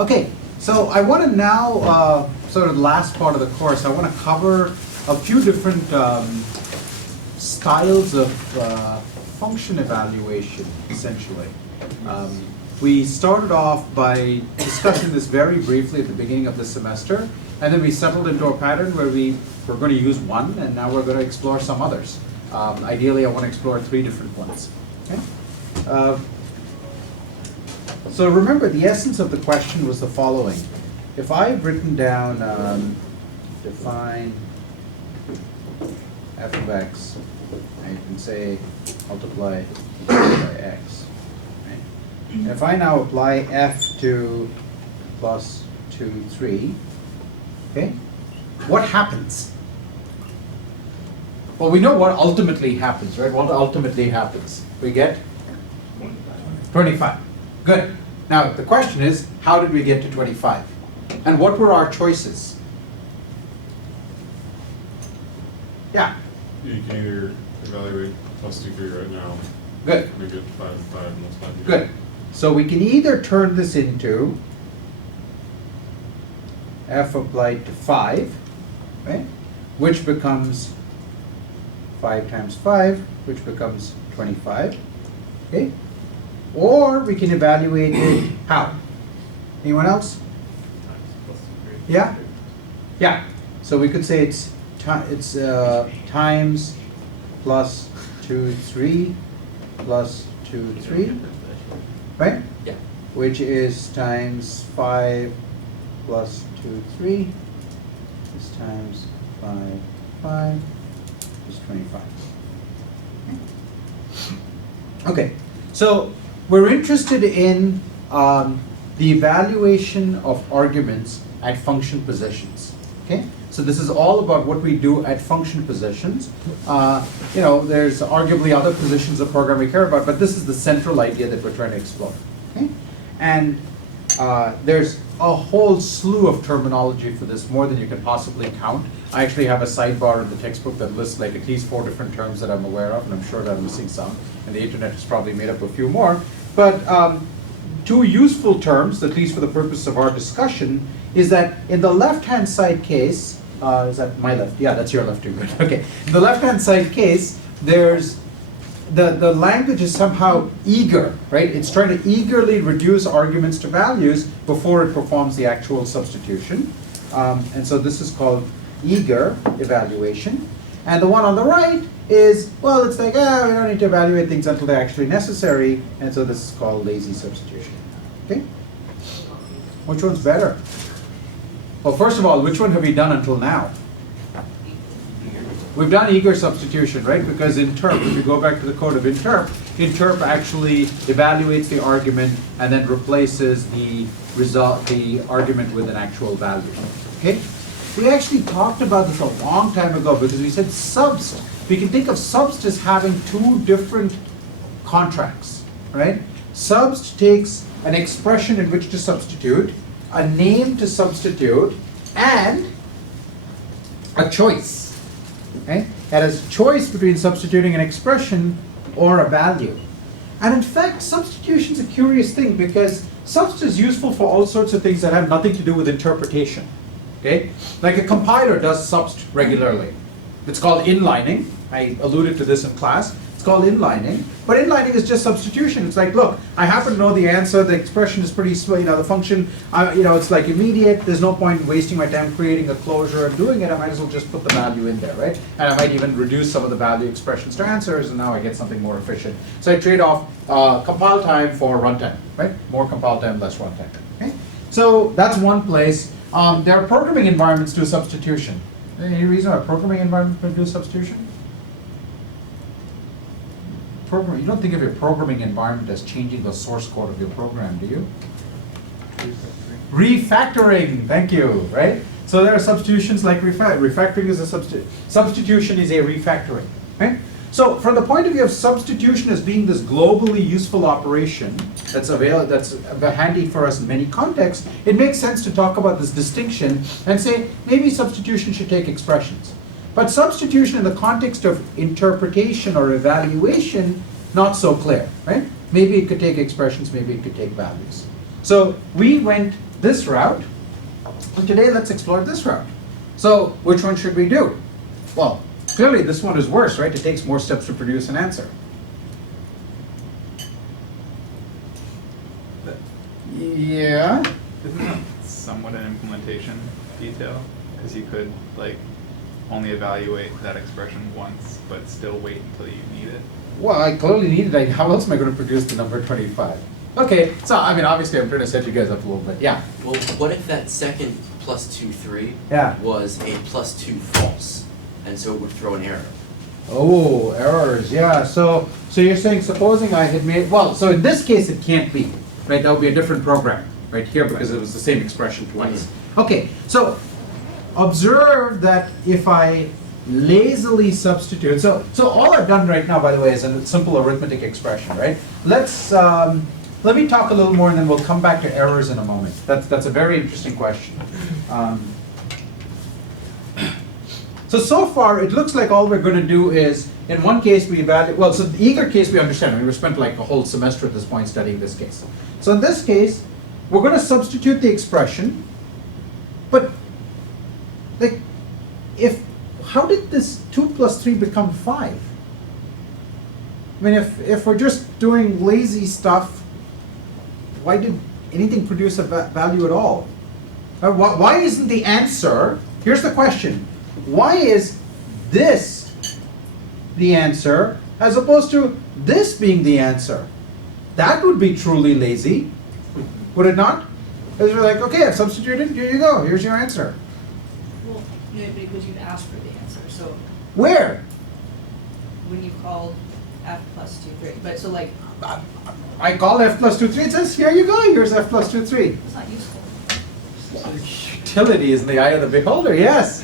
Okay, so I want to now, sort of the last part of the course, I want to cover a few different styles of function evaluation, essentially. We started off by discussing this very briefly at the beginning of the semester, and then we settled into a pattern where we're going to use one, and now we're going to explore some others. Ideally, I want to explore 3 different ones. Okay? So remember, the essence of the question was the following. If I've written down define f of x, I can say multiply by x. Right? And if I now apply f to plus 2, 3, okay, what happens? Well, we know what ultimately happens, right? What ultimately happens? We get 25. Good. Now, the question is, how did we get to 25? And what were our choices? Yeah? You can either evaluate plus 2, 3 right now. Good. We get 5, 5, and that's 5. Good. So we can either turn this into f applied to 5, right? Which becomes 5 times 5, which becomes 25. Okay? Or we can evaluate it how? Anyone else? Yeah? Yeah. So we could say it's times plus 2, 3 plus 2, 3, right? Yeah. Which is times 5 plus 2, 3 is times 5, 5 is 25. Okay, so we're interested in the evaluation of arguments at function positions. Okay, so this is all about what we do at function positions. You know, there's arguably other positions of program we care about, but this is the central idea that we're trying to explore. Okay, and there's a whole slew of terminology for this, more than you can possibly count. I actually have a sidebar in the textbook that lists like at least 4 different terms that I'm aware of, and I'm sure that I'm missing some, and the internet has probably made up a few more. But 2 useful terms, at least for the purpose of our discussion, is that in the left-hand side case, is that my left? Yeah, that's your left too, good. Okay. In the left-hand side case, there's the language is somehow eager, right? It's trying to eagerly reduce arguments to values before it performs the actual substitution. And so this is called eager evaluation. And the one on the right is, well, it's like, we don't need to evaluate things until they're actually necessary. And so this is called lazy substitution. Okay? Which one's better? Well, first of all, which one have we done until now? We've done eager substitution, right? Because interp, if you go back to the code of interp actually evaluates the argument and then replaces the result, the argument with an actual value. Okay? We actually talked about this a long time ago because we said subst. We can think of subst as having 2 different contracts, right? Subst takes an expression in which to substitute, a name to substitute, and a choice. Okay? It has a choice between substituting an expression or a value. And in fact, substitution is a curious thing because subst is useful for all sorts of things that have nothing to do with interpretation. Okay? Like a compiler does subst regularly. It's called inlining. I alluded to this in class. It's called inlining. But inlining is just substitution. It's like, look, I happen to know the answer. The expression is pretty, the function, it's like immediate. There's no point in wasting my time creating a closure and doing it. I might as well just put the value in there, right? And I might even reduce some of the value expressions to answers, and now I get something more efficient. So I trade off compile time for runtime, right? More compile time, less runtime. Okay? So that's one place. There are programming environments do substitution. Any reason why programming environments do substitution? You don't think of your programming environment as changing the source code of your program, do you? Refactoring, thank you, right? So there are substitutions like refactoring is a substitution is a refactoring, right? So from the point of view of substitution as being this globally useful operation that's handy for us in many contexts, it makes sense to talk about this distinction and say maybe substitution should take expressions. But substitution in the context of interpretation or evaluation, not so clear, right? Maybe it could take expressions, maybe it could take values. So we went this route, and today let's explore this route. So which one should we do? Well, clearly this one is worse, right? It takes more steps to produce an answer. Yeah. Isn't that somewhat an implementation detail? Because you could like only evaluate that expression once, but still wait until you need it. Well, I clearly need it. How else am I going to produce the number 25? Okay, so I mean, obviously I'm trying to set you guys up a little bit. Yeah. Well, what if that second +2, 3 Yeah. was a +2 false, and so it would throw an error? Oh, errors. Yeah. So you're saying supposing I had made, well, so in this case it can't be, right? That would be a different program right here because it was the same expression twice. Okay. So observe that if I lazily substitute, so all I've done right now, by the way, is a simple arithmetic expression, right? Let me talk a little more, and then we'll come back to errors in a moment. That's a very interesting question. So far, it looks like all we're going to do is, in one case we evaluate, well, so the eager case we understand. I mean, we spent like a whole semester at this point studying this case. So in this case, we're going to substitute the expression, but like, how did this 2 + 3 become 5? I mean, if we're just doing lazy stuff, why did anything produce a value at all? Why isn't the answer, here's the question, why is this the answer as opposed to this being the answer? That would be truly lazy, would it not? Because you're like, okay, I've substituted, here you go, here's your answer. Well, no, because you've asked for the answer, so Where? when you called f +2, 3, but so like, I call f +2, 3, it says, here you go, here's f +2, 3. it's not useful. Utility is in the eye of the beholder, yes.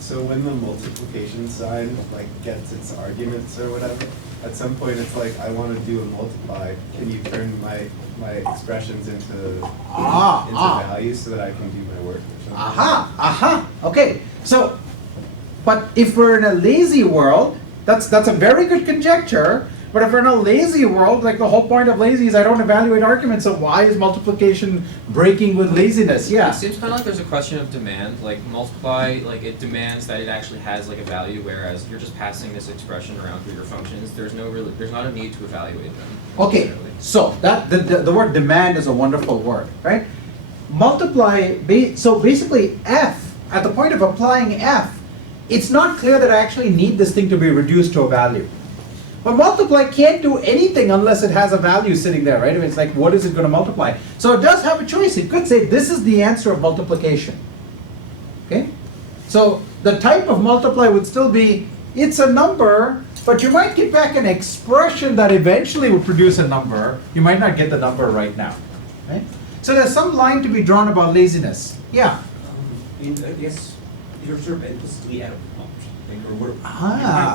So when the multiplication sign like gets its arguments or whatever, at some point it's like, I want to do a multiply. Can you turn my expressions into values so that I can do my work or something? Aha. Okay. So, but if we're in a lazy world, that's a very good conjecture. But if we're in a lazy world, like the whole point of lazy is I don't evaluate arguments. So why is multiplication breaking with laziness? Yeah. It seems kind of like there's a question of demand. Like multiply, like it demands that it actually has like a value, whereas you're just passing this expression around through your functions. There's not a need to evaluate them. Okay. necessarily. So that the word demand is a wonderful word, right? Multiply. So basically, f at the point of applying f, it's not clear that I actually need this thing to be reduced to a value. But multiply can't do anything unless it has a value sitting there, right? I mean, it's like, what is it going to multiply? So it does have a choice. It could say, this is the answer of multiplication. Okay? So the type of multiply would still be, it's a number, but you might get back an expression that eventually would produce a number. You might not get the number right now. Right? So there's some line to be drawn about laziness. Yeah? I guess you're sort of implicitly out of prompt.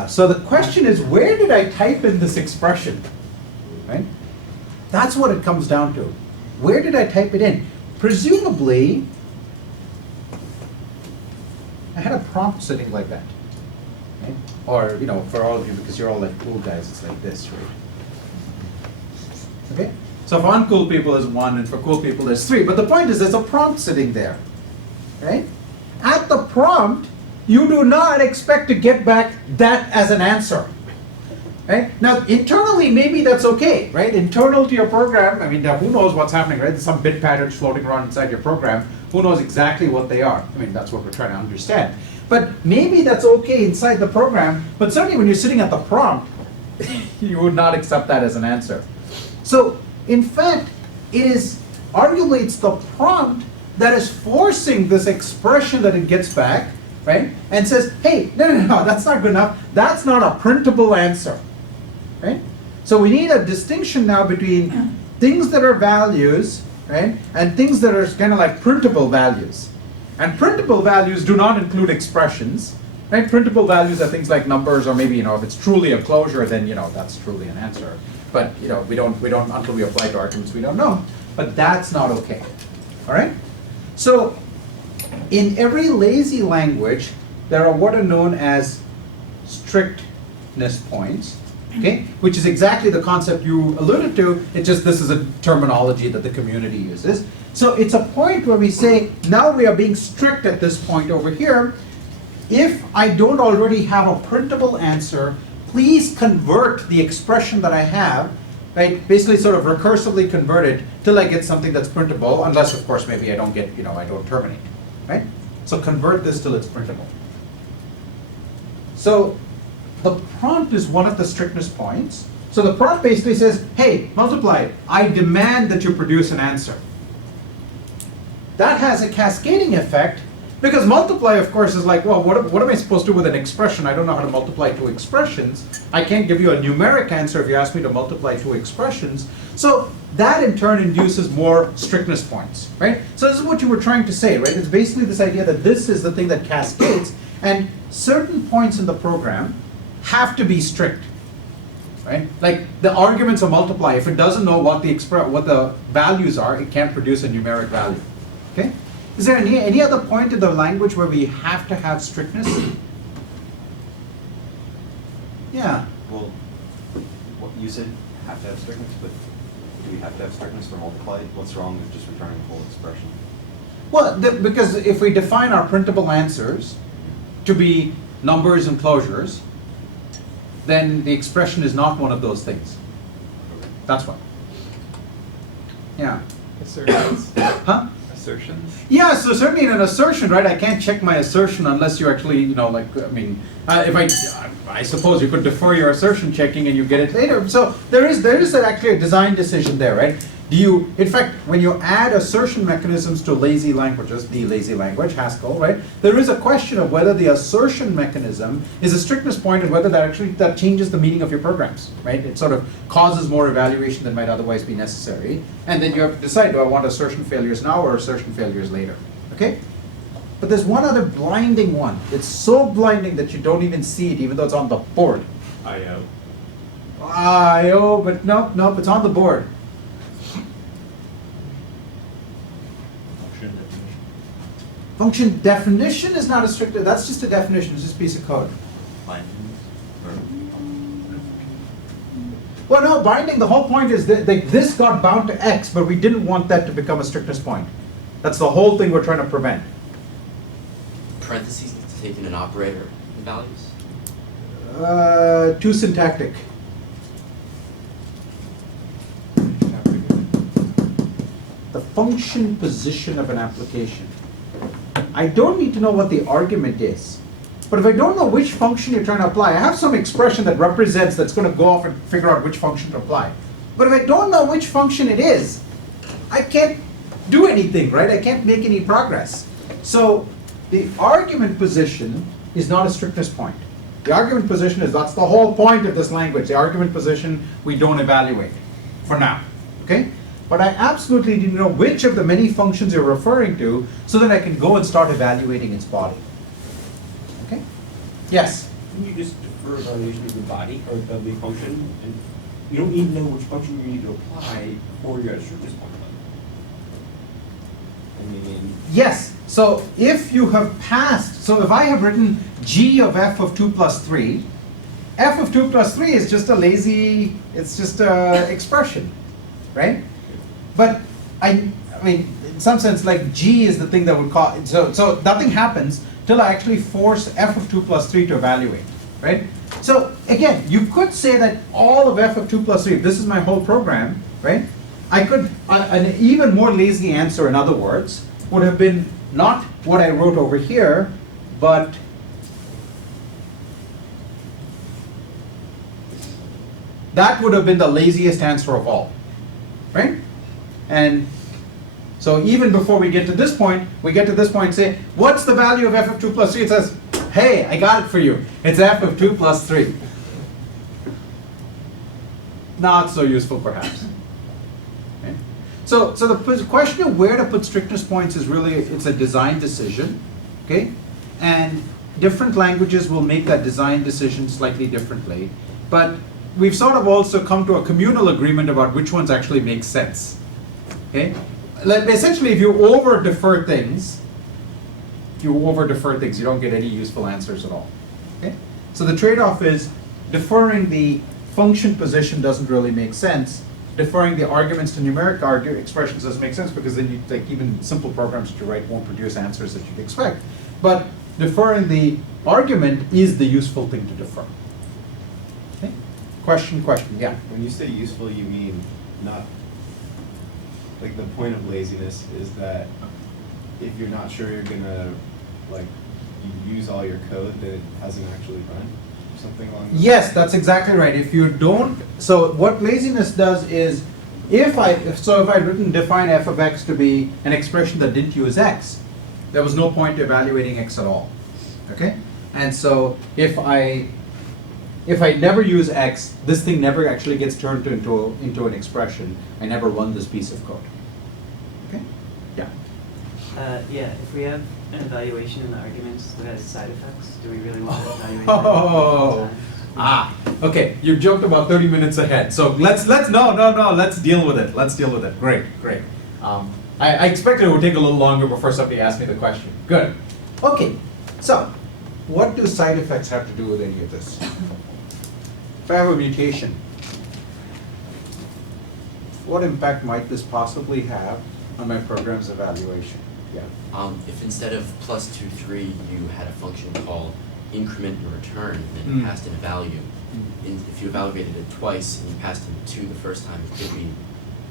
So the question is, where did I type in this expression? Right? That's what it comes down to. Where did I type it in? Presumably, I had a prompt sitting like that. Right? Or, you know, for all of you, because you're all like cool guys, it's like this, right? Okay? So for uncool people there's 1, and for cool people there's 3. But the point is, there's a prompt sitting there. Right? At the prompt, you do not expect to get back that as an answer. Right? Now, internally, maybe that's okay, right? Internal to your program, I mean, who knows what's happening, right? There's some bit patterns floating around inside your program. Who knows exactly what they are? I mean, that's what we're trying to understand. But maybe that's okay inside the program, but certainly when you're sitting at the prompt, you would not accept that as an answer. So, in fact, arguably it's the prompt that is forcing this expression that it gets back, right? And says, hey, no, that's not good enough. That's not a printable answer, right? So we need a distinction now between things that are values, right? And things that are kind of like printable values. And printable values do not include expressions, right? Printable values are things like numbers, or maybe, you know, if it's truly a closure, then, you know, that's truly an answer. But, you know, we don't, until we apply to arguments, we don't know. But that's not okay, all right? So, in every lazy language, there are what are known as strictness points. okay? Which is exactly the concept you alluded to, it's just this is a terminology that the community uses. So it's a point where we say, now we are being strict at this point over here. If I don't already have a printable answer, please convert the expression that I have, right? Basically sort of recursively convert it till I get something that's printable, unless of course maybe I don't get, I don't terminate, right? So convert this till it's printable. So the prompt is one of the strictness points. So the prompt basically says, hey, multiply, I demand that you produce an answer. That has a cascading effect, because multiply, of course, is like, well, what am I supposed to do with an expression? I don't know how to multiply two expressions. I can't give you a numeric answer if you ask me to multiply two expressions. So that in turn induces more strictness points, right? So this is what you were trying to say, right? It's basically this idea that this is the thing that cascades, and certain points in the program have to be strict, right? Like the arguments of multiply, if it doesn't know what the values are, it can't produce a numeric value, okay? Is there any other point in the language where we have to have strictness? Yeah. Well, what you said have to have strictness, but do we have to have strictness for multiply? What's wrong with just returning a full expression? Well, because if we define our printable answers to be numbers and closures, then the expression is not one of those things. That's what. Yeah. Assertions. Huh? Assertions. Yeah, so certainly in an assertion, right, I can't check my assertion unless you actually, if I suppose you could defer your assertion checking and you get it later. So there is actually a design decision there, right? In fact, when you add assertion mechanisms to lazy languages, the lazy language, Haskell, right, there is a question of whether the assertion mechanism is a strictness point and whether that changes the meaning of your programs, right? It sort of causes more evaluation than might otherwise be necessary. And then you have to decide, do I want assertion failures now or assertion failures later, okay? But there's one other blinding one. It's so blinding that you don't even see it, even though it's on the board. IO. IO, but nope, it's on the board. Function definition is not a strict, that's just a definition, it's just a piece of code. Well, no, binding, the whole point is that this got bound to X, but we didn't want that to become a strictness point. That's the whole thing we're trying to prevent. Parentheses to take in an operator values. Too syntactic. The function position of an application. I don't need to know what the argument is. But if I don't know which function you're trying to apply, I have some expression that represents that's going to go off and figure out which function to apply. But if I don't know which function it is, I can't do anything, right? I can't make any progress. So the argument position is not a strictness point. The argument position that's the whole point of this language. The argument position we don't evaluate for now, okay? But I absolutely need to know which of the many functions you're referring to so that I can go and start evaluating its body. Okay? Yes? Can you just defer evaluation of the body or of the function? And you don't need to know which function you need to apply before you're at a strictness point. I mean, Yes. So if you have passed, so if I have written g of f of 2 plus 3, f of 2 plus 3 is just a lazy, it's just a expression, right? But I mean, in some sense, like g is the thing that would cause, so nothing happens till I actually force f of 2 plus 3 to evaluate, right? So again, you could say that all of f of 2 plus 3, if this is my whole program, right? I could, an even more lazy answer, in other words, would have been not what I wrote over here, but that would have been the laziest answer of all, right? And so even before we get to this point, we get to this point and say, what's the value of f of 2 plus 3? It says, hey, I got it for you. It's f of 2 plus 3. Not so useful, perhaps. Okay? So the question of where to put strictness points is really, it's a design decision, okay? And different languages will make that design decision slightly differently. But we've sort of also come to a communal agreement about which ones actually make sense. Okay? Essentially, if you over-defer things, you don't get any useful answers at all. Okay? So the trade-off is deferring the function position doesn't really make sense. Deferring the arguments to numeric expressions doesn't make sense because then you, like, even simple programs that you write won't produce answers that you'd expect. But deferring the argument is the useful thing to defer. Okay? Question, yeah. When you say useful, you mean not, like, the point of laziness is that if you're not sure you're gonna, like, you use all your code that it hasn't actually run, or something along those Yes, lines? that's exactly right. If you don't, so what laziness does is, if I'd written define f of x to be an expression that didn't use x, there was no point evaluating x at all. Okay? And so if I never use x, this thing never actually gets turned into an expression. I never run this piece of code. Okay? Yeah. Yeah, if we have an evaluation in the arguments that has side effects, do we really want to evaluate Oh, that? okay. You've jumped about 30 minutes ahead. So let's deal with it. Let's deal with it. Great. I expected it would take a little longer before somebody asked me the question. Good. Okay. So, what do side effects have to do with any of this? If I have a mutation, what impact might this possibly have on my program's evaluation? Yeah. If instead of +2, 3, you had a function called increment and return, and you Mm. passed in a value, if you evaluated it twice and you passed in 2 the first time, it could be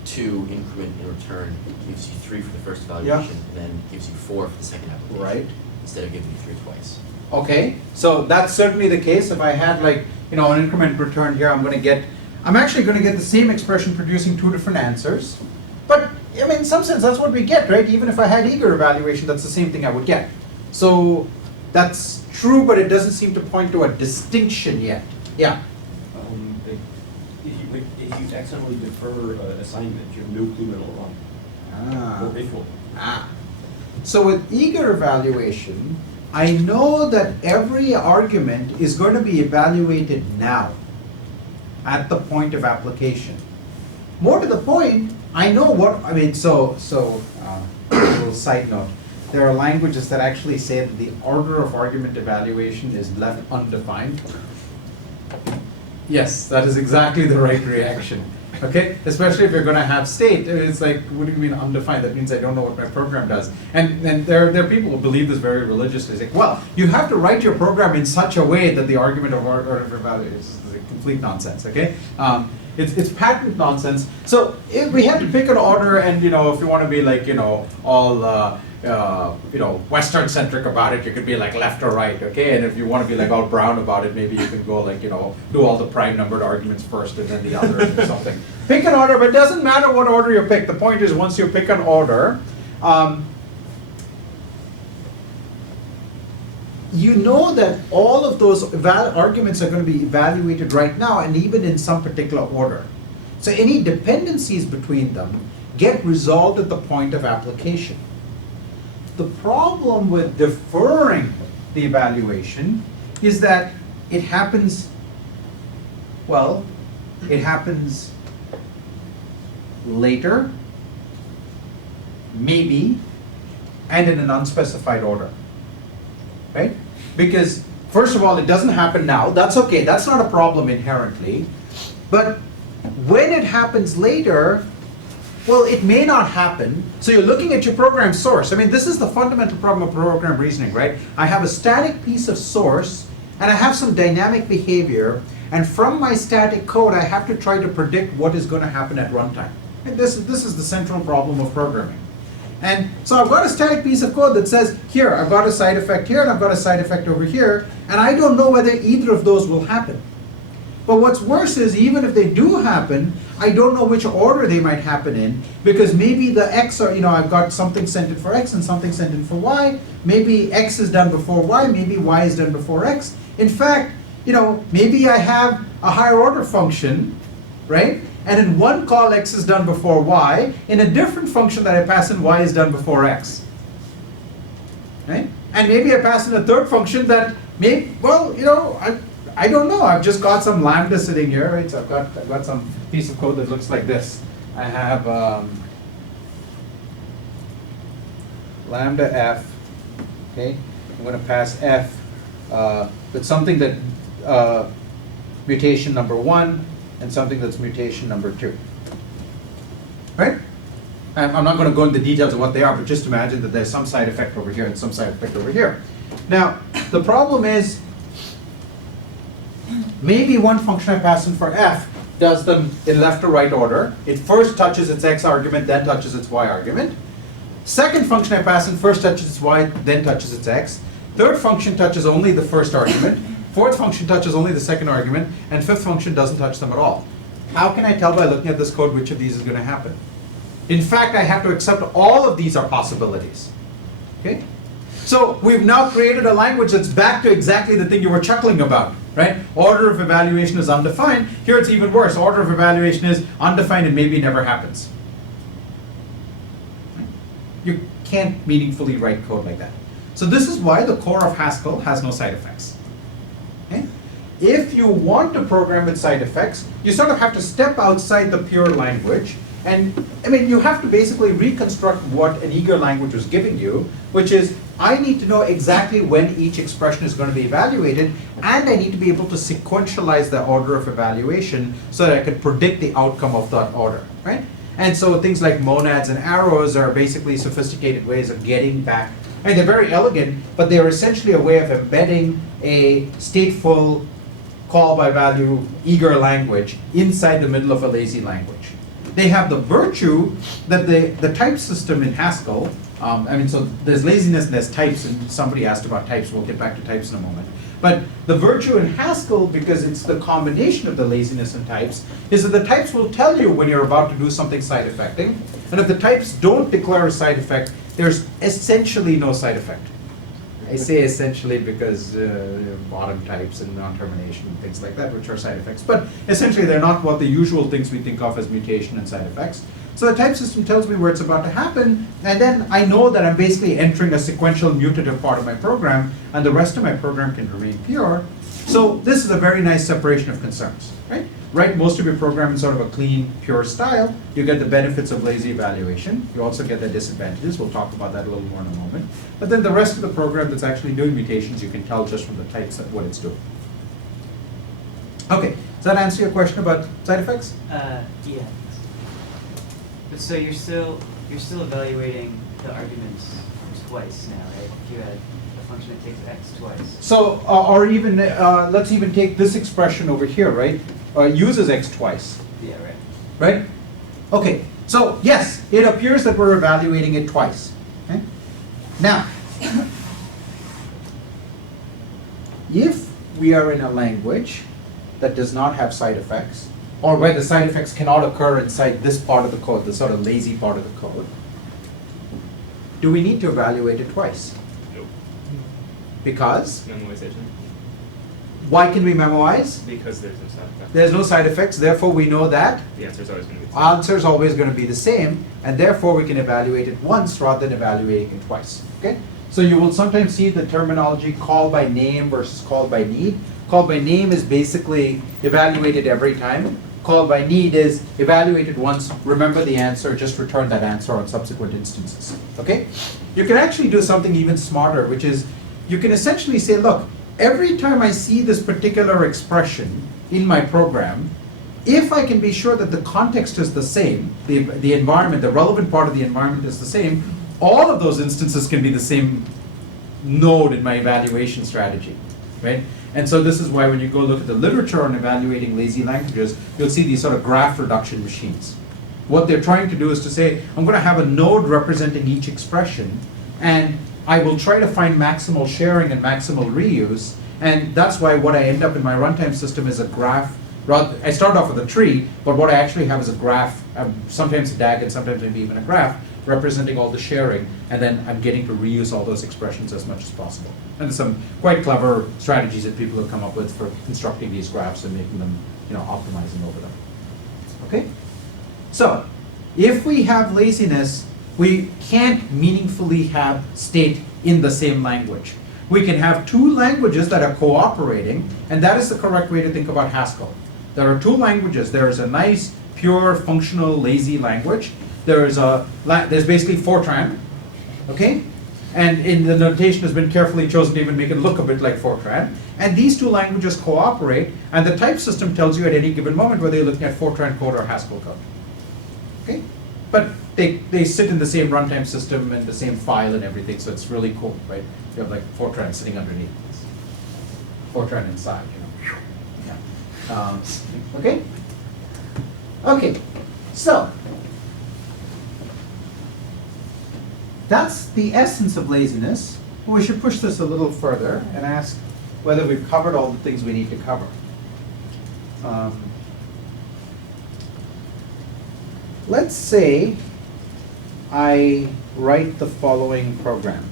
2 increment and return, gives you 3 for the first evaluation, and then gives you 4 for the second application. Right. Instead of giving you 3 twice. Okay, so that's certainly the case. If I had, like, you know, an increment return here, I'm actually going to get the same expression producing 2 different answers. But, I mean, in some sense, that's what we get, right? Even if I had eager evaluation, that's the same thing I would get. So that's true, but it doesn't seem to point to a distinction yet. Yeah. If you accidentally defer assignment, you have no clue when it'll run. Or if it will. So with eager evaluation, I know that every argument is going to be evaluated now at the point of application. More to the point, I know what, I mean, a little side note. There are languages that actually say that the order of argument evaluation is left undefined. Yes, that is exactly the right reaction. Okay, especially if you're going to have state. It's like, what do you mean undefined? That means I don't know what my program does. And there are people who believe this very religiously. It's like, well, you have to write your program in such a way that the argument of order of value is complete nonsense. Okay, it's patent nonsense. So if we had to pick an order, and you know, if you want to be like, you know, all Western centric about it, you could be like left or right, okay? And if you want to be like all brown about it, maybe you can go like, you know, do all the prime numbered arguments first and then the others or something. Pick an order, but it doesn't matter what order you pick. The point is, once you pick an order, you know that all of those arguments are going to be evaluated right now, and even in some particular order. So any dependencies between them get resolved at the point of application. The problem with deferring the evaluation is that it happens, well, it happens later, maybe, and in an unspecified order, right? Because, first of all, it doesn't happen now. That's okay, that's not a problem inherently. But when it happens later, well, it may not happen. So you're looking at your program source. I mean, this is the fundamental problem of program reasoning, right? I have a static piece of source, and I have some dynamic behavior, and from my static code, I have to try to predict what is going to happen at runtime. And this is the central problem of programming. And so I've got a static piece of code that says, here, I've got a side effect here, and I've got a side effect over here, and I don't know whether either of those will happen. But what's worse is, even if they do happen, I don't know which order they might happen in, because maybe the X are, you know, I've got something sent in for X and something sent in for Y. Maybe X is done before Y, maybe Y is done before X. In fact, you know, maybe I have a higher order function, right? And in one call, X is done before Y. In a different function that I pass in, Y is done before X. Right? And maybe I pass in a third function that may, well, you know, I don't know. I've just got some lambda sitting here, right? So I've got some piece of code that looks like this. I have lambda f. Okay, I'm going to pass f with something that mutation number 1, and something that's mutation number 2. Right? And I'm not going to go into details of what they are, but just imagine that there's some side effect over here and some side effect over here. Now, the problem is, maybe one function I pass in for f does them in left to right order. It first touches its x argument, then touches its y argument. Second function I pass in first touches its y, then touches its x. Third function touches only the first argument. Fourth function touches only the second argument. And fifth function doesn't touch them at all. How can I tell by looking at this code which of these is going to happen? In fact, I have to accept all of these are possibilities. Okay? So we've now created a language that's back to exactly the thing you were chuckling about, right? Order of evaluation is undefined. Here it's even worse. Order of evaluation is undefined and maybe never happens. You can't meaningfully write code like that. So this is why the core of Haskell has no side effects. Okay? If you want to program with side effects, you sort of have to step outside the pure language. And I mean, you have to basically reconstruct what an eager language was giving you, which is, I need to know exactly when each expression is going to be evaluated, and I need to be able to sequentialize the order of evaluation so that I can predict the outcome of that order, right? And so things like monads and arrows are basically sophisticated ways of getting back. I mean, they're very elegant, but they're essentially a way of embedding a stateful call by value eager language inside the middle of a lazy language. They have the virtue that the type system in Haskell, I mean, so there's laziness and there's types, and somebody asked about types, we'll get back to types in a moment. But the virtue in Haskell, because it's the combination of the laziness and types, is that the types will tell you when you're about to do something side effecting, and if the types don't declare a side effect, there's essentially no side effect. I say essentially because bottom types and non-termination and things like that, which are side effects. But essentially, they're not what the usual things we think of as mutation and side effects. So the type system tells me where it's about to happen, and then I know that I'm basically entering a sequential mutative part of my program, and the rest of my program can remain pure. So this is a very nice separation of concerns, right? Write most of your program in sort of a clean, pure style. You get the benefits of lazy evaluation. You also get the disadvantages. We'll talk about that a little more in a moment. But then the rest of the program that's actually doing mutations, you can tell just from the types of what it's doing. Okay, does that answer your question about side effects? Yeah. But so you're still evaluating the arguments twice now, right? If you had a function that takes x twice. So, or even, let's even take this expression over here, right? Uses x twice. Yeah, right. Right? Okay, so yes, it appears that we're evaluating it twice. Okay? Now, if we are in a language that does not have side effects, or where the side effects cannot occur inside this part of the code, the sort of lazy part of the code, do we need to evaluate it twice? Nope. Because? Memoization. Why can we memorize? Because there's no side effect. There's no side effects, therefore we know that The answer is always going to be the same. answer is always going to be the same, and therefore we can evaluate it once rather than evaluating it twice. Okay? So you will sometimes see the terminology call by name versus call by need. Call by name is basically evaluated every time. Call by need is evaluated once, remember the answer, just return that answer on subsequent instances. Okay? You can actually do something even smarter, which is you can essentially say, look, every time I see this particular expression in my program, if I can be sure that the context is the same, the environment, the relevant part of the environment is the same, all of those instances can be the same node in my evaluation strategy, right? And so this is why when you go look at the literature on evaluating lazy languages, you'll see these sort of graph reduction machines. What they're trying to do is to say, I'm going to have a node representing each expression, and I will try to find maximal sharing and maximal reuse, and that's why what I end up in my runtime system is a graph. I start off with a tree, but what I actually have is a graph, sometimes a DAG and sometimes maybe even a graph, representing all the sharing, and then I'm getting to reuse all those expressions as much as possible. And there's some quite clever strategies that people have come up with for constructing these graphs and making them, optimizing over them. Okay? So, if we have laziness, we can't meaningfully have state in the same language. We can have two languages that are cooperating, and that is the correct way to think about Haskell. There are two languages. There is a nice, pure, functional, lazy language. There's basically Fortran, okay? And in the notation has been carefully chosen to even make it look a bit like Fortran. And these two languages cooperate, and the type system tells you at any given moment whether you're looking at Fortran code or Haskell code. Okay? But they sit in the same runtime system and the same file and everything, so it's really cool, right? You have like Fortran sitting underneath this. Fortran inside, you know. Yeah. Okay? Okay, so that's the essence of laziness. We should push this a little further and ask whether we've covered all the things we need to cover. Let's say I write the following program.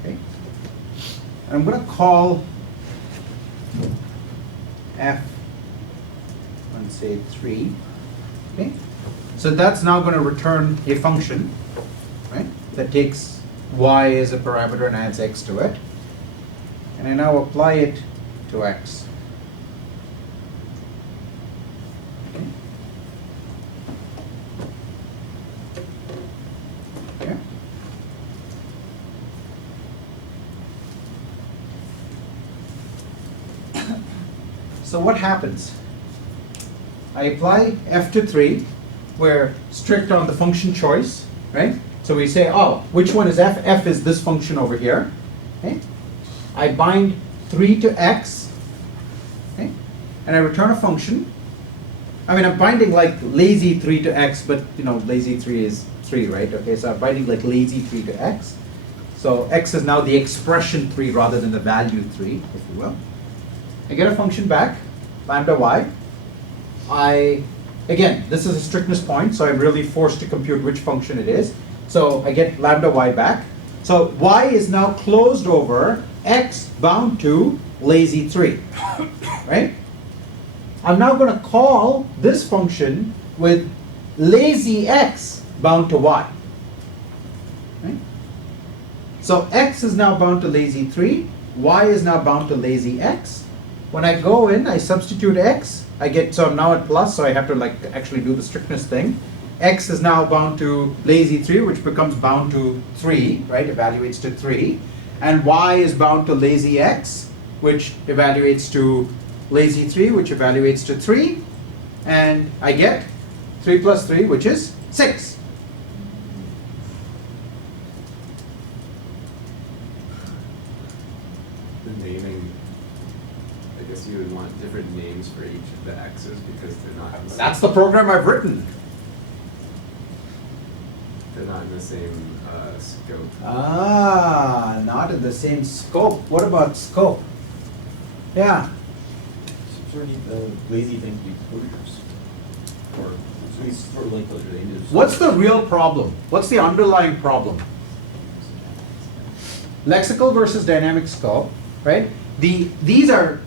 Okay. I'm going to call f, let's say 3. Okay. So that's now going to return a function, right, that takes y as a parameter and adds x to it. And I now apply it to x. Okay. Yeah. So what happens? I apply f to 3. We're strict on the function choice, right? So we say, oh, which one is f? F is this function over here. Okay? I bind 3 to x, okay? And I return a function. I mean, I'm binding like lazy 3 to x, but you know, lazy 3 is 3, right? Okay, so I'm binding like lazy 3 to x. So x is now the expression 3 rather than the value 3, if you will. I get a function back, lambda y. Again, this is a strictness point, so I'm really forced to compute which function it is. So I get lambda y back. So y is now closed over x bound to lazy 3, right? I'm now going to call this function with lazy x bound to y. Right? So x is now bound to lazy 3, y is now bound to lazy x. When I go in, I substitute x. I get, so I'm now at plus, so I have to like actually do the strictness thing. X is now bound to lazy 3, which becomes bound to 3, right? Evaluates to 3. And y is bound to lazy x, which evaluates to lazy 3, which evaluates to 3. And I get 3 plus 3, which is 6. The naming, I guess you would want different names for each of the x's because they're not in the same, That's the program I've written. they're not in the same scope. Ah, not in the same scope. What about scope? Yeah. So the lazy thing to be closures. Or so it's for like closure they do. What's the real problem? What's the underlying problem? Lexical versus dynamic scope, right? These are,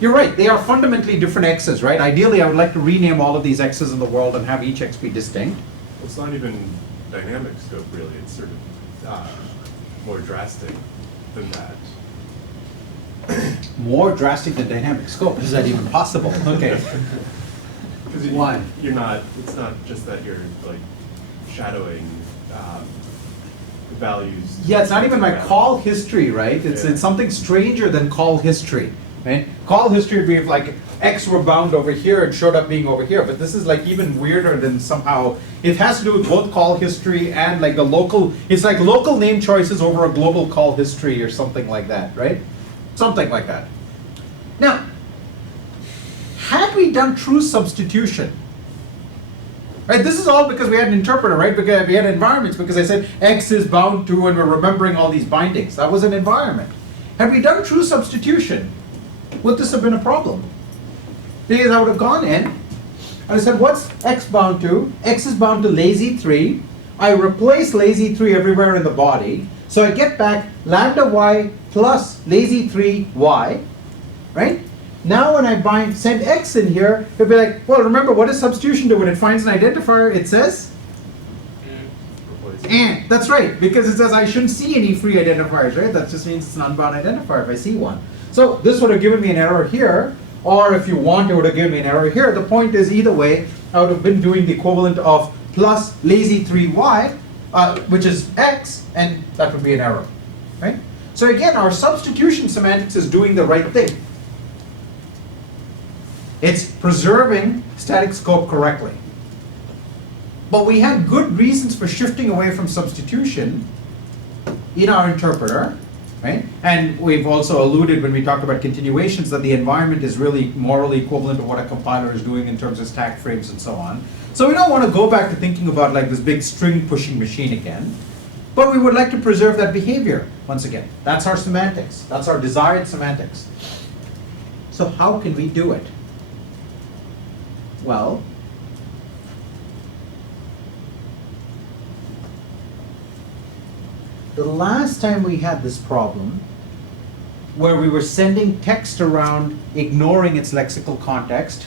you're right, they are fundamentally different x's, right? Ideally, I would like to rename all of these x's in the world and have each x be distinct. It's not even dynamic scope really, it's sort of more drastic than that. More drastic than dynamic scope. Is that even possible? Okay. Because Why? You're not, it's not just that you're like shadowing values. Yeah, it's not even my call history, right? Yeah. It's something stranger than call history, right? Call history would be if like x were bound over here and showed up being over here, but this is like even weirder than somehow, it has to do with both call history and like a local, it's like local name choices over a global call history or something like that, right? Something like that. Now, had we done true substitution, right? This is all because we had an interpreter, right? Because we had environments, because I said x is bound to, and we're remembering all these bindings. That was an environment. Had we done true substitution, would this have been a problem? Because I would have gone in, and I said, what's x bound to? X is bound to lazy 3. I replace lazy 3 everywhere in the body. So I get back lambda y plus lazy 3y, right? Now when I send x in here, it'll be like, well, remember, what does substitution do? When it finds an identifier, it says? And, that's right, because it says I shouldn't see any free identifiers, right? That just means it's an unbound identifier if I see one. So this would have given me an error here, or if you want, it would have given me an error here. The point is, either way, I would have been doing the equivalent of plus lazy 3y, which is x, and that would be an error, right? So again, our substitution semantics is doing the right thing. It's preserving static scope correctly. But we had good reasons for shifting away from substitution in our interpreter, right? And we've also alluded when we talked about continuations that the environment is really morally equivalent to what a compiler is doing in terms of stack frames and so on. So we don't want to go back to thinking about like this big string pushing machine again, but we would like to preserve that behavior once again. That's our semantics. That's our desired semantics. So how can we do it? Well, the last time we had this problem, where we were sending text around ignoring its lexical context,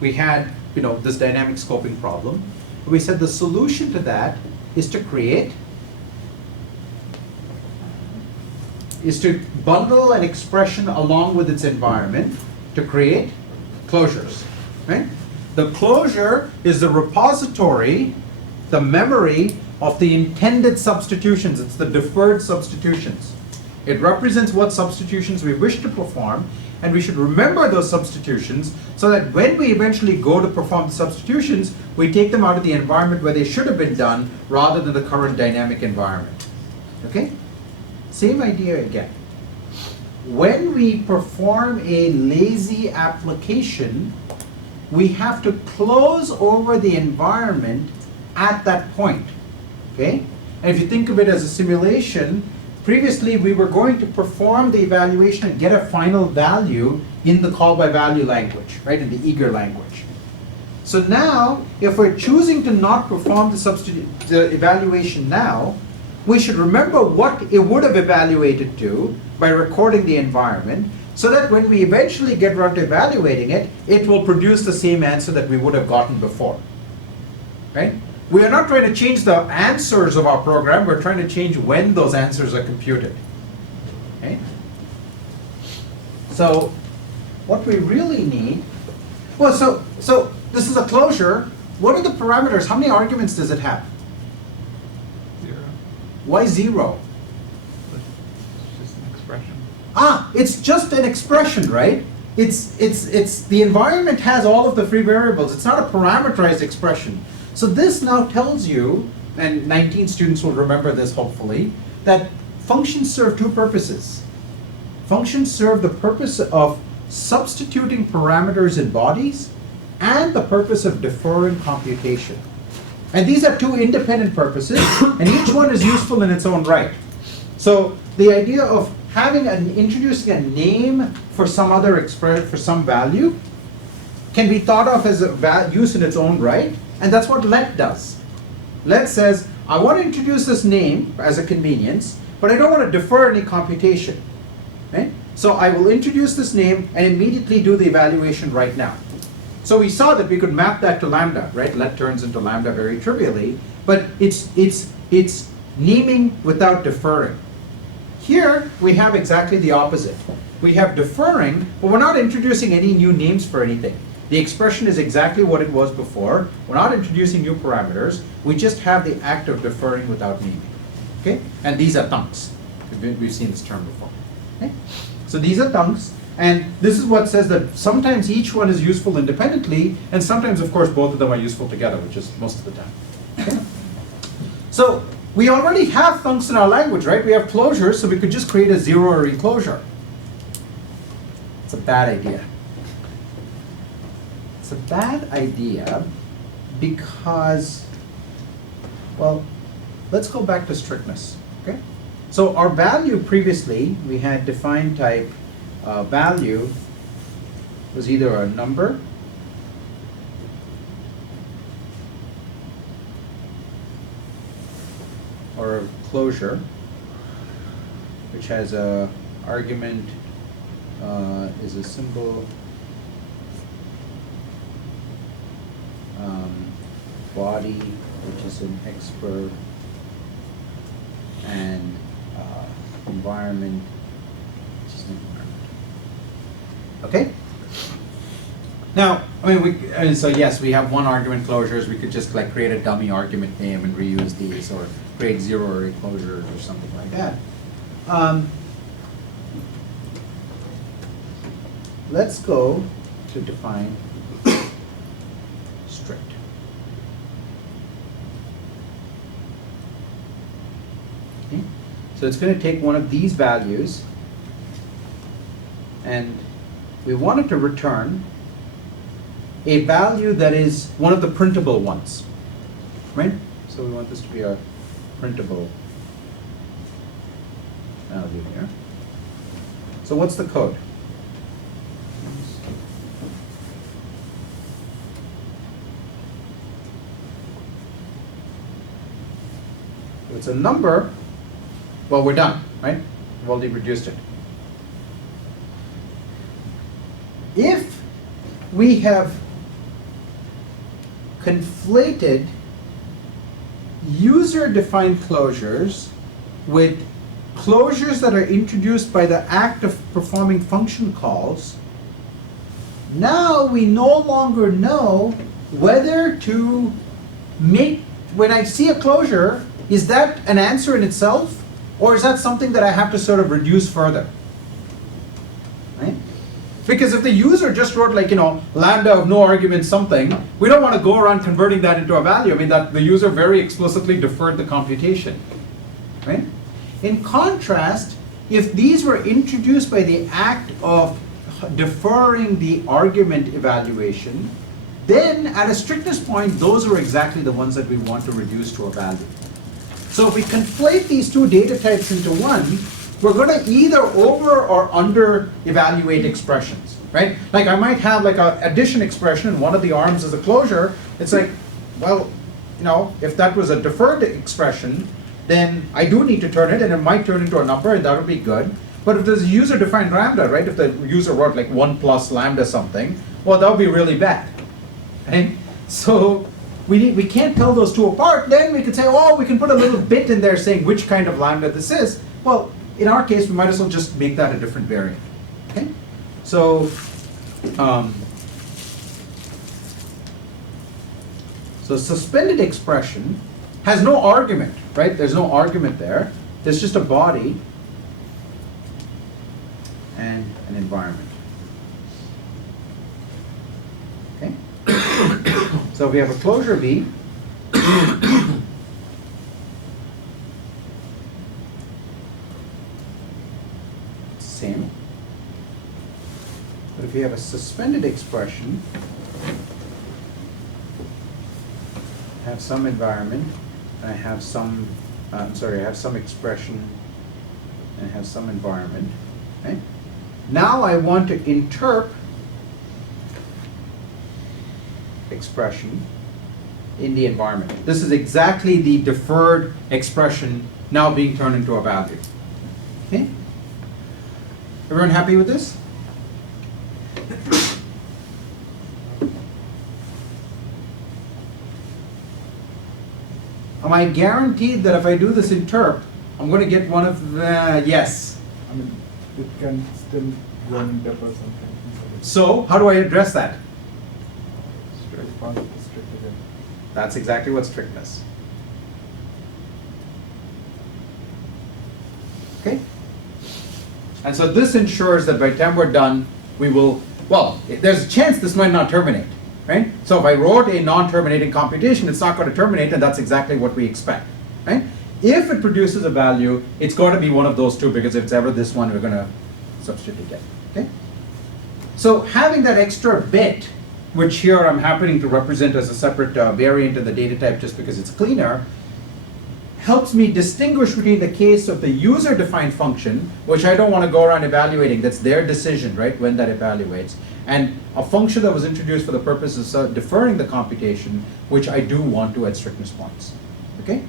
we had, this dynamic scoping problem. We said the solution to that is to bundle an expression along with its environment to create closures, right? The closure is the repository, the memory of the intended substitutions. It's the deferred substitutions. It represents what substitutions we wish to perform, and we should remember those substitutions so that when we eventually go to perform the substitutions, we take them out of the environment where they should have been done rather than the current dynamic environment. Okay? Same idea again. When we perform a lazy application, we have to close over the environment at that point. Okay? And if you think of it as a simulation, previously we were going to perform the evaluation and get a final value in the call by value language, right, in the eager language. So now, if we're choosing to not perform the evaluation now, we should remember what it would have evaluated to by recording the environment, so that when we eventually get around to evaluating it, it will produce the same answer that we would have gotten before, right? We are not trying to change the answers of our program, we're trying to change when those answers are computed. Okay? So what we really need, well, so this is a closure. What are the parameters? How many arguments does it have? 0. Why 0? It's just an expression. It's just an expression, right? It's the environment has all of the free variables. It's not a parameterized expression. So this now tells you, and 19 students will remember this hopefully, that functions serve two purposes. Functions serve the purpose of substituting parameters in bodies and the purpose of deferring computation. And these are two independent purposes, and each one is useful in its own right. So the idea of introducing a name for some other for some value can be thought of as a use in its own right. And that's what let does. Let says, I want to introduce this name as a convenience, but I don't want to defer any computation. Right? So I will introduce this name and immediately do the evaluation right now. So we saw that we could map that to lambda, right? Let turns into lambda very trivially, but it's naming without deferring. Here we have exactly the opposite. We have deferring, but we're not introducing any new names for anything. The expression is exactly what it was before. We're not introducing new parameters. We just have the act of deferring without naming. Okay? And these are thunks. We've seen this term before. Okay? So these are thunks, and this is what says that sometimes each one is useful independently, and sometimes, of course, both of them are useful together, which is most of the time. Okay? So we already have thunks in our language, right? We have closures, so we could just create a zero or closure. It's a bad idea. It's a bad idea because, well, let's go back to strictness, okay? So our value previously, we had defined type value was either a number or a closure, which has a argument is a symbol, body, which is an expr and environment, just environment. Okay? Now, I mean, and so yes, we have one argument closures. We could just like create a dummy argument name and reuse these, or create zero array closures or something like that. Let's go to define strict. Okay. So it's going to take one of these values, and we want it to return a value that is one of the printable ones, right? So we want this to be a printable value here. So what's the code? If it's a number, well, we're done, right? We've already reduced it. If we have conflated user-defined closures with closures that are introduced by the act of performing function calls, now we no longer know whether to make, when I see a closure, is that an answer in itself, or is that something that I have to sort of reduce further? Right? Because if the user just wrote like, lambda of no argument something, we don't want to go around converting that into a value. I mean, that the user very explicitly deferred the computation, right? In contrast, if these were introduced by the act of deferring the argument evaluation, then at a strictness point, those are exactly the ones that we want to reduce to a value. So if we conflate these two data types into one, we're going to either over or under evaluate expressions, right? Like I might have like an addition expression and one of the arms is a closure. It's like, well, if that was a deferred expression, then I do need to turn it, and it might turn into a number, and that would be good. But if there's a user-defined lambda, right? If the user wrote like 1 plus lambda something, well, that would be really bad, right? So we can't tell those two apart. Then we could say, oh, we can put a little bit in there saying which kind of lambda this is. Well, in our case, we might as well just make that a different variant. Okay? So, suspended expression has no argument, right? There's no argument there. There's just a body and an environment. Okay? So we have a closure V. Same. But if you have a suspended expression, I have some environment, and I have some, I have some expression, and I have some environment. Okay? Now I want to interp expression in the environment. This is exactly the deferred expression now being turned into a value. Okay? Everyone happy with this? Am I guaranteed that if I do this interp, I'm going to get one of the, yes. I mean, it can still run defer something. So, how do I address that? Respond to strict again. That's exactly what strictness. Okay? And so this ensures that by the time we're done, we will, well, there's a chance this might not terminate, right? So if I wrote a non-terminating computation, it's not going to terminate, and that's exactly what we expect, right? If it produces a value, it's got to be one of those two, because if it's ever this one, we're going to substitute it, okay? So having that extra bit, which here I'm happening to represent as a separate variant in the data type just because it's cleaner, helps me distinguish between the case of the user-defined function, which I don't want to go around evaluating, that's their decision, right, when that evaluates, and a function that was introduced for the purposes of deferring the computation, which I do want to at strictness points, okay?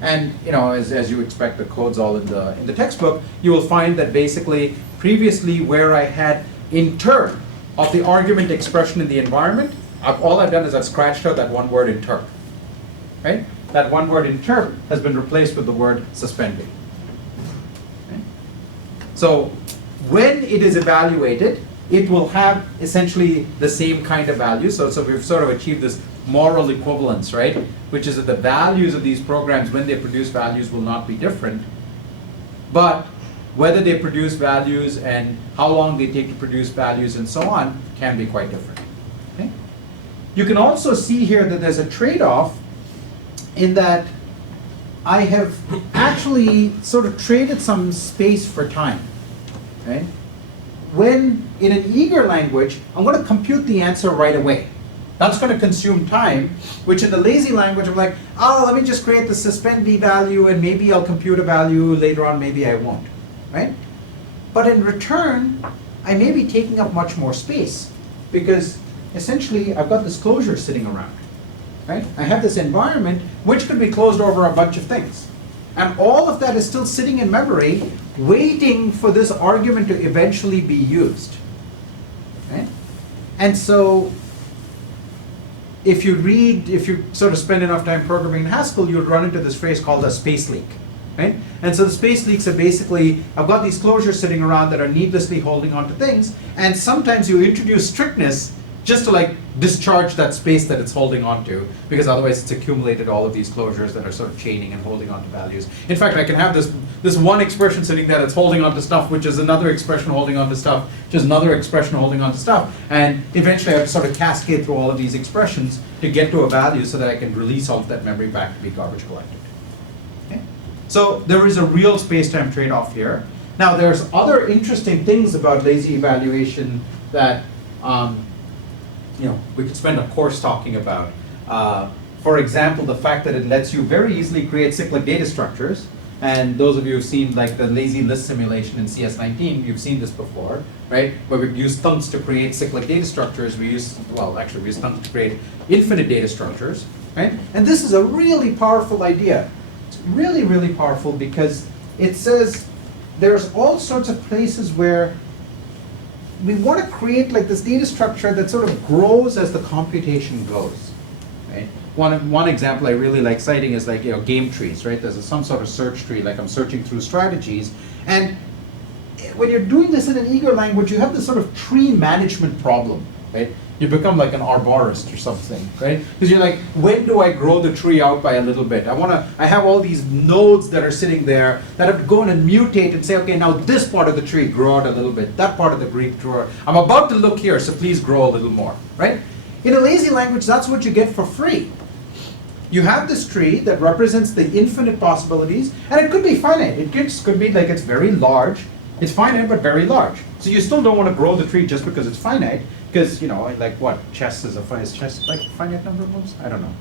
And as you expect, the code's all in the textbook. You will find that basically previously where I had interp of the argument expression in the environment, all I've done is I've scratched out that one word interp, right? That one word interp has been replaced with the word suspended. So when it is evaluated, it will have essentially the same kind of value. So we've sort of achieved this moral equivalence, right? Which is that the values of these programs, when they produce values, will not be different. But whether they produce values and how long they take to produce values and so on can be quite different. Okay? You can also see here that there's a trade-off in that I have actually sort of traded some space for time. Right? When in an eager language, I'm going to compute the answer right away. That's going to consume time, which in the lazy language, I'm like, oh, let me just create the suspend v value and maybe I'll compute a value later on, maybe I won't, right? But in return, I may be taking up much more space because essentially I've got this closure sitting around, right? I have this environment which could be closed over a bunch of things. And all of that is still sitting in memory, waiting for this argument to eventually be used, right? And so if you sort of spend enough time programming in Haskell, you'll run into this phrase called a space leak, right? And so the space leaks are basically, I've got these closures sitting around that are needlessly holding on to things, and sometimes you introduce strictness just to like discharge that space that it's holding on to, because otherwise it's accumulated all of these closures that are sort of chaining and holding on to values. In fact, I can have this one expression sitting there that's holding on to stuff, which is another expression holding on to stuff, which is another expression holding on to stuff, and eventually I have to sort of cascade through all of these expressions to get to a value so that I can release all of that memory back to be garbage collected. Okay? So there is a real space-time trade-off here. Now there's other interesting things about lazy evaluation that we could spend a course talking about. For example, the fact that it lets you very easily create cyclic data structures. And those of you who've seen like the lazy list simulation in CS19, you've seen this before, right? Where we use thunks to create cyclic data structures. We use thunks to create infinite data structures, right? And this is a really powerful idea. It's really, really powerful because it says there's all sorts of places where we want to create like this data structure that sort of grows as the computation goes, right? One example I really like citing is like game trees, right? There's some sort of search tree, like I'm searching through strategies, and when you're doing this in an eager language, you have this sort of tree management problem, right? You become like an arborist or something, right? Because you're like, when do I grow the tree out by a little bit? I have all these nodes that are sitting there that have to go in and mutate and say, okay, now this part of the tree grow out a little bit, that part of the tree grow out. I'm about to look here, so please grow a little more, right? In a lazy language, that's what you get for free. You have this tree that represents the infinite possibilities, and it could be finite. It could be like it's very large. It's finite, but very large. So you still don't want to grow the tree just because it's finite. Because, like what, chess is chess like a finite number of moves? I don't know.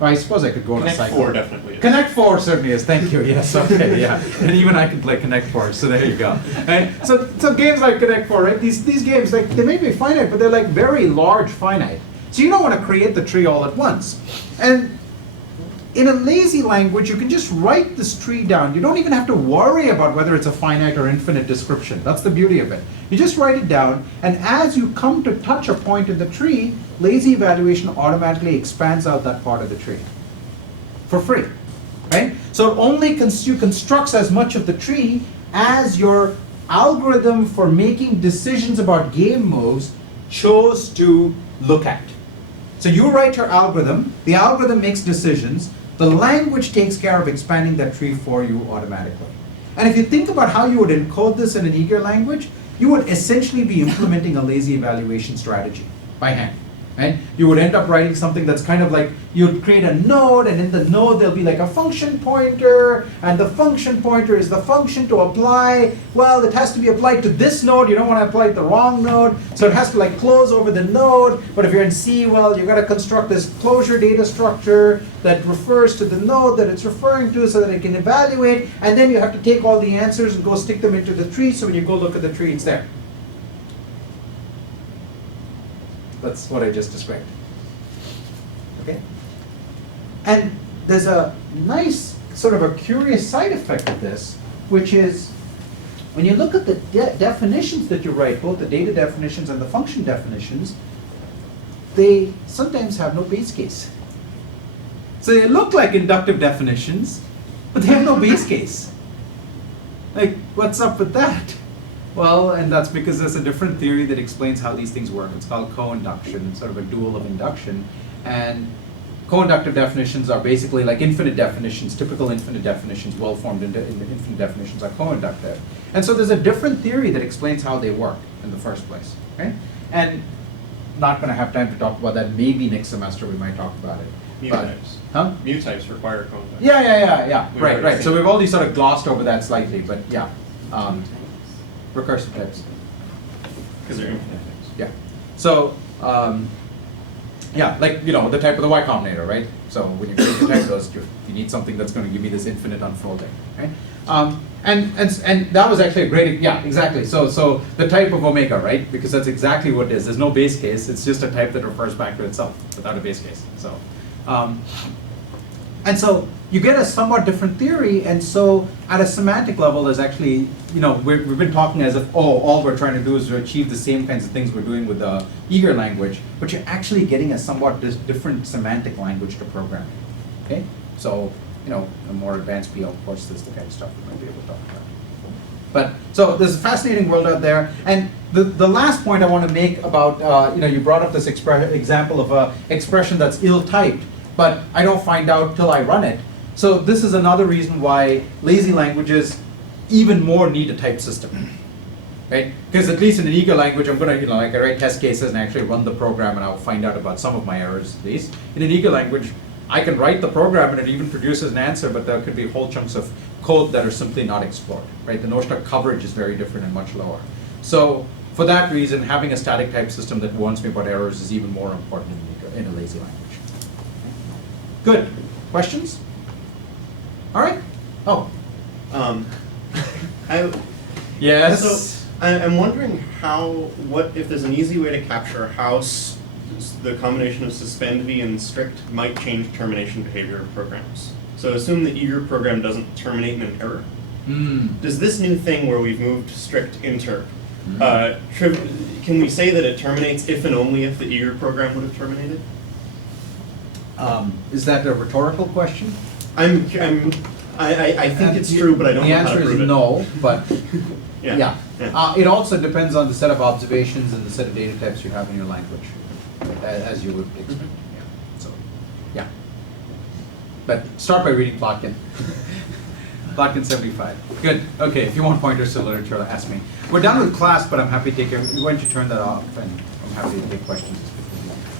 Well, I suppose I could go on a cycle. Connect 4 definitely is. Connect 4 certainly is, thank you, yes, okay, yeah. And even I can play Connect 4, so there you go. Right? So games like Connect 4, right, these games, like, they may be finite, but they're like very large finite. So you don't want to create the tree all at once. And in a lazy language, you can just write this tree down. You don't even have to worry about whether it's a finite or infinite description. That's the beauty of it. You just write it down, and as you come to touch a point in the tree, lazy evaluation automatically expands out that part of the tree for free, right? So it only constructs as much of the tree as your algorithm for making decisions about game moves chose to look at. So you write your algorithm, the algorithm makes decisions, the language takes care of expanding that tree for you automatically. And if you think about how you would encode this in an eager language, you would essentially be implementing a lazy evaluation strategy by hand. Right? You would end up writing something that's kind of like, you'd create a node, and in the node there'll be like a function pointer, and the function pointer is the function to apply. Well, it has to be applied to this node. You don't want to apply it to the wrong node, so it has to like close over the node. But if you're in C, well, you've got to construct this closure data structure that refers to the node that it's referring to so that it can evaluate, and then you have to take all the answers and go stick them into the tree, so when you go look at the tree, it's there. That's what I just described. Okay? And there's a nice, sort of a curious side effect of this, which is when you look at the definitions that you write, both the data definitions and the function definitions, they sometimes have no base case. So they look like inductive definitions, but they have no base case. Like, what's up with that? Well, and that's because there's a different theory that explains how these things work. It's called co-induction, sort of a dual of induction. And co-inductive definitions are basically like infinite definitions, typical infinite definitions, well-formed infinite definitions are co-inductive. And so there's a different theory that explains how they work in the first place, okay? And not gonna have time to talk about that. Maybe next semester we might talk about it. Mu But- types. Huh? Mu types require co-induction. Yeah, We've right, already right. seen So it. we've already sort of glossed over that slightly, but yeah. Recursive types. Because they're infinite types. Yeah. So, yeah, like, you know, the type of the Y Combinator, right? So when you create the type those, you need something that's going to give me this infinite unfolding, right? And that was actually a great, yeah, exactly. So the type of omega, right? Because that's exactly what it is. There's no base case. It's just a type that refers back to itself without a base case. So, and so you get a somewhat different theory, and so at a semantic level, there's actually, you know, we've been talking as if, oh, all we're trying to do is to achieve the same kinds of things we're doing with the eager language, but you're actually getting a somewhat different semantic language to programming, okay? So, you know, a more advanced PL course, this is the kind of stuff we might be able to talk about. But, so there's a fascinating world out there, and the last point I want to make about, you know, you brought up this example of an expression that's ill-typed, but I don't find out till I run it. So this is another reason why lazy languages even more need a type system, right? Because at least in an eager language, I'm gonna, you know, like I write test cases and actually run the program and I'll find out about some of my errors at least. In an eager language, I can write the program and it even produces an answer, but there could be whole chunks of code that are simply not explored, right? The notion of coverage is very different and much lower. So for that reason, having a static type system that warns me about errors is even more important in a lazy language. Good. Questions? All right. Oh. Yes. So I'm wondering what if there's an easy way to capture how the combination of suspend v and strict might change termination behavior of programs. So assume the eager program doesn't terminate in an error. Does this new thing where we've moved strict interp, can we say that it terminates if and only if the eager program would have terminated? Is that a rhetorical question? I think it's true, but I don't know how to prove it. The answer is no, but Yeah. it also depends on the set of observations and the set of data types you have in your language, as you would expect. Yeah. So, yeah. But start by reading Plotkin. Plotkin 75. Good. Okay. If you want pointers to literature, ask me. We're done with class, but I'm happy to take. Why don't you turn that off, and I'm happy to take questions.